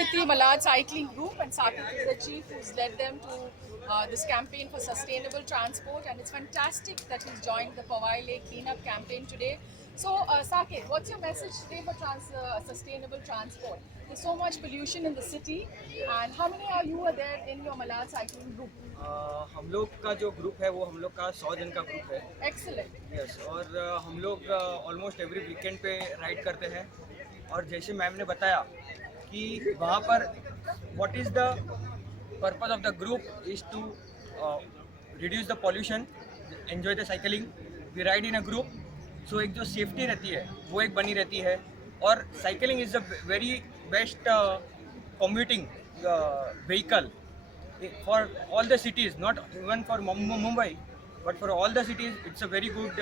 with the Malad Cycling Group, and Saket is the chief who's led them to this campaign for sustainable transport, and it's fantastic that he's joined the Powai Lake cleanup campaign today. So, Saket, what's your message today for sustainable transport? There's so much pollution in the city, and how many are you are there in your Malad Cycling Group? हम लोग का जो group है वो हम लोग का 100 जन का ग्रुप है। Excellent. यस, और हम लोग ऑलमोस्ट एवरी वीकेंड पे राइड करते हैं। और जैसे मैम ने बताया कि वहाँ पर what is the purpose of the group is to reduce the pollution, enjoy the cycling, we ride in a group. So एक जो सेफ्टी रहती है वो एक बनी रहती है, और cycling is the very best commuting vehicle for all the cities, not even for Mumbai, but for all the cities, it's a very good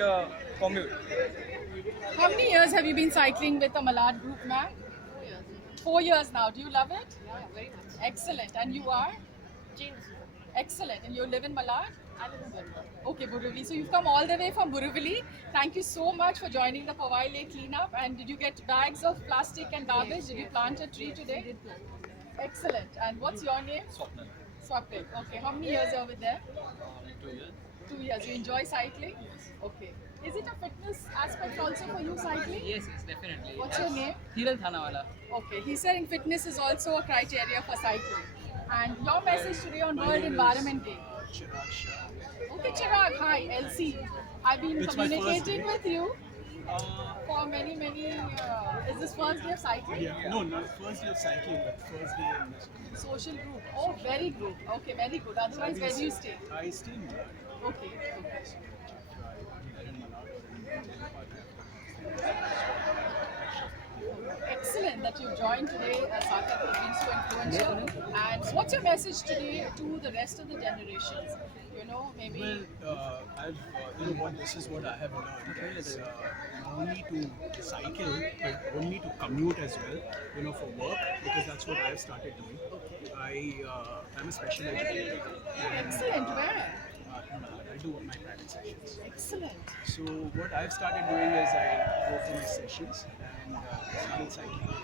commute. How many years have you been cycling with the Malad Group, ma'am? 4 years. 4 years now. Do you love it? Yeah, very much. Excellent. And you are? James. Excellent. And you live in Malad? I live in Burma. Okay, Borivali. So you've come all the way from Borivali. Thank you so much for joining the Powai Lake cleanup. And did you get bags of plastic and garbage? Did you plant a tree today? We did plan. Excellent. And what's your name? Swapnil. Swapnil. Okay. How many years are you with them? 2 years. 2 years. You enjoy cycling? Yes. Okay. Is it a fitness aspect also for you cycling? Yes, definitely. What's your name? Hiral Thanawala. Okay. He said in fitness is also a criteria for cycling. And your message today on World Environment Day. Chirag Shah. Okay, Chirag. Hi, LC. I've been It's my first communicating day. with you for many. Is this first day of cycling? Yeah, no, not first day of cycling, but first day in Michigan. Social group. Oh, very good. Okay, very good. Otherwise, where do you stay? I stay in Malad. Okay. Okay. Either in Malad or in Delhi. Excellent that you joined today. Saket has been so influential. And what's your message today to the rest of the generations? You know, maybe. Well, you know what, this is what I have learned is not only to cycle, but only to commute as well, you know, for work, because that's what I've started doing. I'm a special educator. And, Excellent. Where? I do my private sessions. Excellent. So what I've started doing is I go for my sessions and started cycling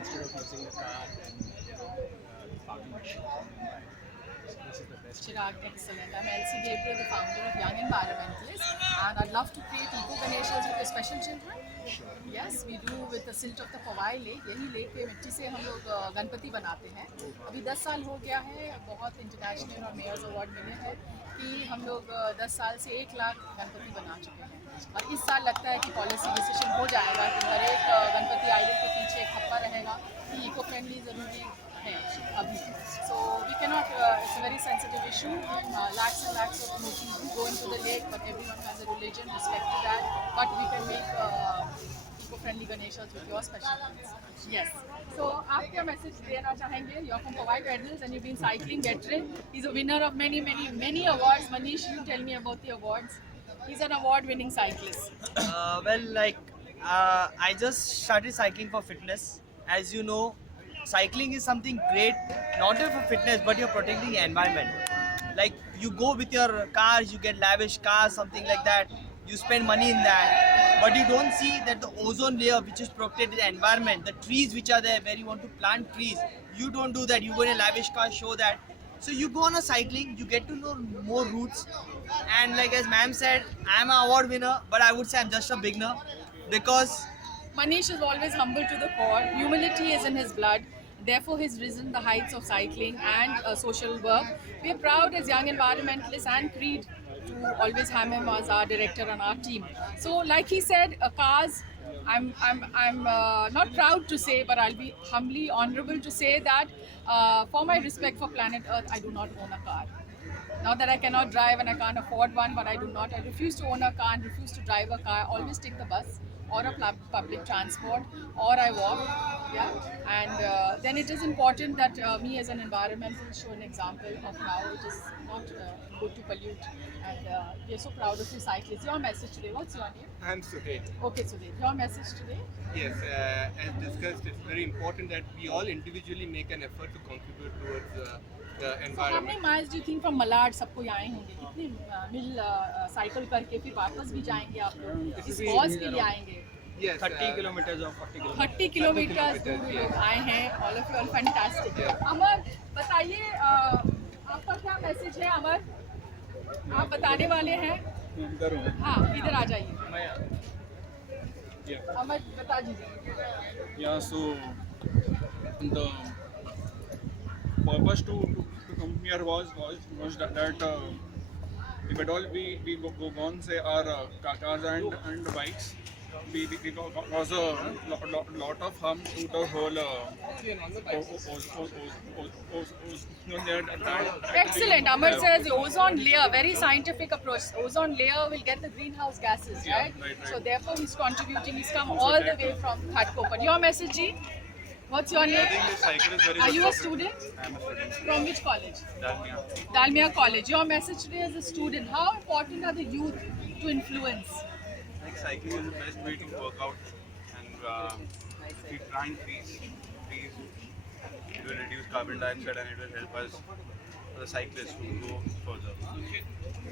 instead of using the car and the parking machine. So this is the best. Chirag, excellent. I'm Elsie Gabriel, the founder of Young Environmentalist, and I'd love to create eco Ganeshas with your special children. Sure. Yes, we do with the silt of the Powai Lake. यही lake पे मिट्टी से हम लोग गणपति बनाते हैं। अभी 10 साल हो गया है, बहुत इंटरनेशनल और मेयर्स अवार्ड मिले हैं कि हम लोग 10 साल से 1 लाख गणपति बना चुके हैं। और इस साल लगता है कि पॉलिसी डिसीजन हो जाएगा कि हर एक गणपति आइडल के पीछे एक खप्पा रहेगा कि इको फ्रेंडली ज़रूरी है अभी। So we cannot, it's a very sensitive issue. Lakhs and lakhs of emotions do go into the lake, but everyone has a religion, respect to that. But we can make eco-friendly Ganeshas with your special needs. Yes. So आप क्या message देना चाहेंगे? You're from Powai Pedals and you've been cycling veteran. He's a winner of many awards. Manish, you tell me about the awards. He's an award-winning cyclist. I just started cycling for fitness. As you know, cycling is something great, not only for fitness, but you're protecting the environment. Like you go with your cars, you get lavish cars, something like that. You spend money in that, but you don't see that the ozone layer, which is protecting the environment, the trees which are there, where you want to plant trees, you don't do that. You go in a lavish car, show that. So you go on a cycling, you get to know more routes, and like as ma'am said, I'm an award winner, but I would say I'm just a beginner because Manish is always humble to the core. Humility is in his blood. Therefore, he's risen the heights of cycling and social work. We are proud as Young Environmentalists and Creed to always have him as our director on our team. So, like he said, cars. I'm not proud to say, but I'll be humbly honorable to say that for my respect for planet Earth, I do not own a car. Not that I cannot drive and I can't afford one, but I do not. I refuse to own a car and refuse to drive a car. I always take the bus or a public transport, or I walk. Yeah, and then it is important that me as an environmentalist show an example of how it is not good to pollute. And we are so proud of you cyclists. Your message today, what's your name? I'm Sudhir. Okay, Sudhir, your message today? Yes, as discussed, it's very important that we all individually make an effort to contribute towards the So how many environment. miles do you think from Malad सबको आए होंगे? कितने मिल cycle करके फिर वापस भी जाएंगे आप लोग? इस कॉज के लिए आएंगे? Yes. 30 kilometers or 40 kilometers. 30 kilometre दूर लोग आए हैं. All of you are fantastic. अमर बताइए आपका क्या मैसेज है अमर? आप बताने वाले हैं? हाँ इधर आ जाइए. अमर बता दीजिए. Yeah, so the purpose to come here was that if at all we go on say our cars and bikes, we cause a lot of harm to the whole ozone layer. Excellent. Amar says ozone layer, very scientific approach. Ozone layer will get the greenhouse gases, Yeah, right? right. So therefore he's contributing. He's come all the way from Ghatkopar. Your message, Ji? What's your name? this cycle is very Are you a good. student? I am a student. From which college? Dalmia. Dalmia College. Your message today as a student. How important are the youth to influence? Like cycling is the best way to work out, and we plant trees. Trees will reduce carbon dioxide and it will help us, the cyclists, to go further.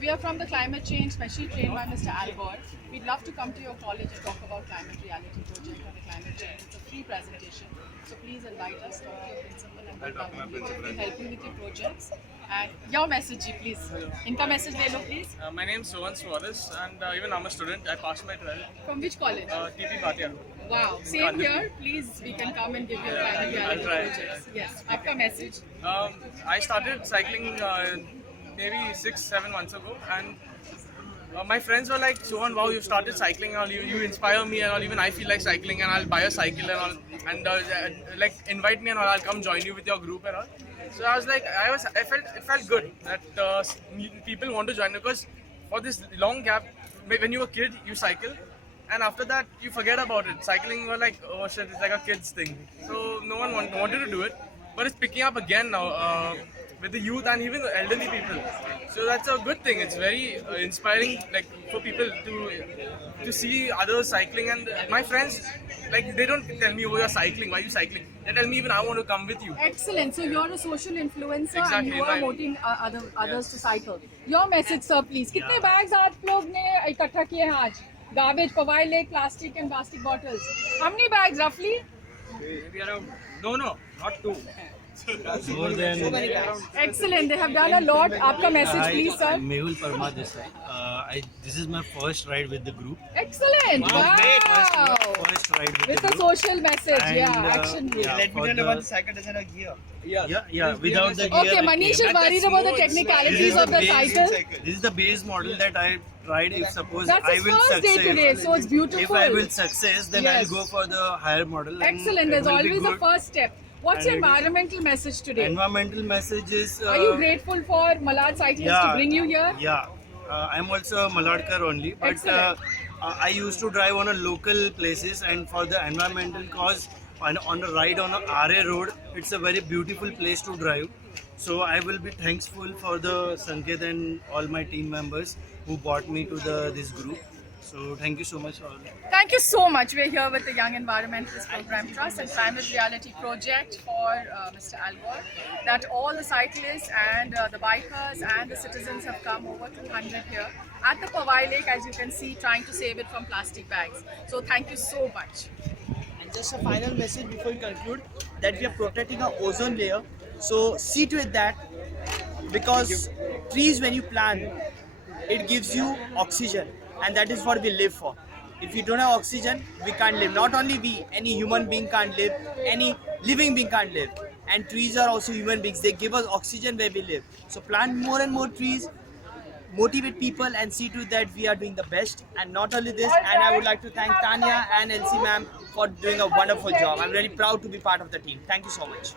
We are from the climate change, specially trained by Mr. Al Gore. We'd love to come to your college and talk about climate reality project on the climate change. It's a free presentation. So please invite us, talk to your principal, and I'll talk to my we'll principal. help you with your projects. And your message, Ji, please. Inka message le lo, please. My name is Sohan Suarez, and even I'm a student. I passed my 12th. From which college? TP Bhatia. Wow. Same here. Please, we can come and give you climate reality try. projects. Yes. Aapka message? I started cycling maybe 6-7 months ago, and my friends were like, Sohan, wow, you started cycling and all, you inspire me and all, even I feel like cycling and I'll buy a cycle and all, and like invite me and all, I'll come join you with your group and all. So I was like, it felt good that people want to join, because for this long gap, when you were a kid, you cycle, and after that, you forget about it. Cycling, were like, oh shit, it's like a kid's thing. So no one wanted to do it, but it's picking up again now. With the youth and even the elderly people, so that's a good thing. It's very inspiring, like for people to see others cycling. And my friends, like they don't tell me, "Oh, you're cycling. Why are you cycling?" They tell me, "Even I want to come with you." Excellent. So you're a social influencer Exactly, and you are right. motivating others to cycle. Your message, sir, please. कितने bags आप लोग ने इकट्ठा किए हैं आज? Garbage, Powai Lake, plastic and plastic bottles. How many bags roughly? Maybe around, no, not two. More than Excellent. They have done a lot. आपका message, please, sir. Mehul Parma this side. This is my first ride with the group. Excellent. Wow. First ride with With the a group. social message. And, Yeah, action group. yeah, Let me for tell the- you about the cycle doesn't have gear. Yeah, without the gear. Okay, I Manish came. is worried about the technicalities of the cycle. This is the base model that I tried. If suppose That's I his will first day success, today, so it's beautiful. if I will success, then Yes. I'll go for the higher model. and Excellent. it There's will be always a good. first step. What's your And it is- environmental message today? Environmental message is. Are you grateful for Malad Cyclists to bring you here? Yeah, I'm also a Maladkar only, but Excellent. I used to drive on a local places, and for the environmental cause, on a ride on a RA road, it's a very beautiful place to drive. So I will be thankful for the Sanket and all my team members who brought me to this group. So thank you so much all. Thank you so much. We're here with the Young Environmentalist Program Trust and Climate Reality Project for Mr. Al Gore, that all the cyclists and the bikers and the citizens have come over 200 here at the Powai Lake, as you can see, trying to save it from plastic bags. So thank you so much. And just a final message before we conclude, that we are protecting our ozone layer. So see to it that, because trees, when you plant, it gives you oxygen, and that is what we live for. If you don't have oxygen, we can't live. Not only we, any human being can't live, any living being can't live. And trees are also human beings. They give us oxygen where we live. So plant more and more trees, motivate people, and see to it that we are doing the best. And not only this, and I would like to thank Tanya and Elsie ma'am for doing a wonderful job. I'm really proud to be part of the team. Thank you so much.